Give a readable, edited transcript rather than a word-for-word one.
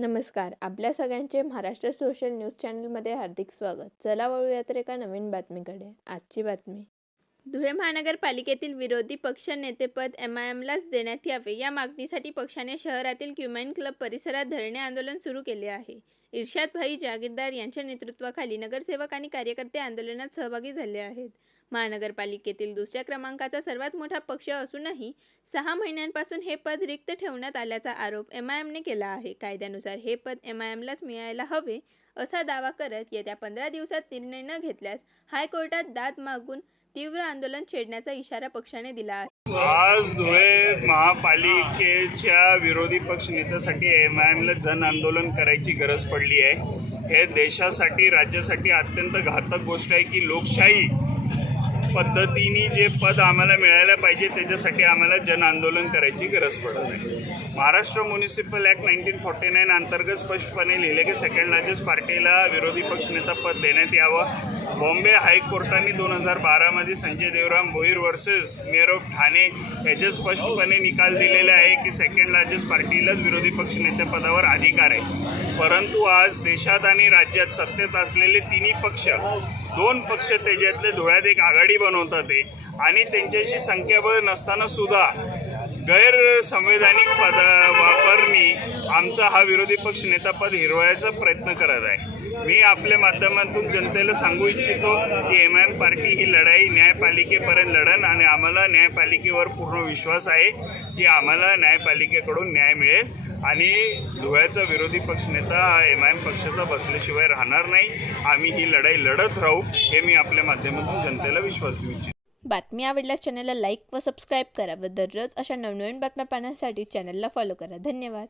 नमस्कार. आपल्या सगळ्यांचे महाराष्ट्र सोशल न्यूज चॅनलमध्ये हार्दिक स्वागत. चला वळूया तर एका नवीन बातमीकडे. आजची बातमी. धुळे महानगरपालिकेतील विरोधी पक्ष नेतेपद MIMलाच देण्यात यावे या मागणीसाठी पक्षाने शहरातील क्युमाइन क्लब परिसरात धरणे आंदोलन सुरू केले आहे. इर्शाद भाई जागीरदार यांच्या नेतृत्वाखाली नगरसेवक आणि कार्यकर्ते आंदोलनात सहभागी झाले आहेत. महानगरपालिकेतील दुसऱ्या क्रमांकाचा सर्वात मोठा पक्ष असूनही 6 महिन्यांपासून हे पद रिक्त ठेवण्यात आल्याचा आरोप MIMने केला आहे. कायद्यानुसार हे पद MIMलाच मिळायला हवे असा दावा करत येत्या 15 दिवसात निर्णय न घेतल्यास हायकोर्टात दाद मागून तीव्र आंदोलन छेडण्याचा इशारा पक्षाने दिला आहे. आज धुळे महापालिकेच्या विरोधी पक्ष नेत्यासाठी MIMला जन आंदोलन करायची गरज पडली आहे. हे देशासाठी राज्यासाठी अत्यंत घातक गोष्ट आहे की लोकशाही पद्धतीने जे पद आम्हाला मिळायला पाहिजे त्याच्यासाठी आम्हाला जन आंदोलन करायची गरज पडत आहे. महाराष्ट्र म्युनिसिपल ॲक्ट 1949 अंतर्गत स्पष्टपणे लिहिले की सेकंड लार्जेस्ट पार्टीला विरोधी पक्षनेता पद देण्यात यावं. बॉम्बे हायकोर्टाने 2012 Sanjay Devram Bhoir versus mayor of Thane याचे स्पष्टपणे निकाल दिलेले आहे की सेकंड लार्जेस्ट पार्टीलाच विरोधी पक्षनेतेपदावर अधिकार आहे. परंतु आज देशात आणि राज्यात सत्तेत असलेले तिन्ही पक्ष, 2 पक्ष त्याच्यातले धुळ्यात एक आघाडी बनवतात आणि त्यांच्याशी संख्याबळ नसताना सुद्धा गैरसंवैधानिक वापरणी आमचा हा विरोधी पक्ष नेता पद हिरवायचा प्रयत्न करत आहे. मी आपल्या माध्यमातून जनतेला सांगू इच्छितो की MIM पार्टी ही लढाई न्यायपालिकेपर्यंत लढन आणि आम्हाला न्यायपालिकेवर पूर्ण विश्वास आहे की आम्हाला न्यायपालिकेकडून न्याय मिळेल आणि धुळ्याचा विरोधी पक्षनेता हा MIM पक्षाचा बसल्याशिवाय राहणार नाही. आम्ही ही लढाई लढत राहू हे मी आपल्या माध्यमातून जनतेला विश्वास देऊ इच्छितो. बातमी आवडल्यास चॅनलला लाईक व सबस्क्राईब करा व दररोज अशा नवनवीन बातम्या पाहण्यासाठी चॅनलला फॉलो करा. धन्यवाद.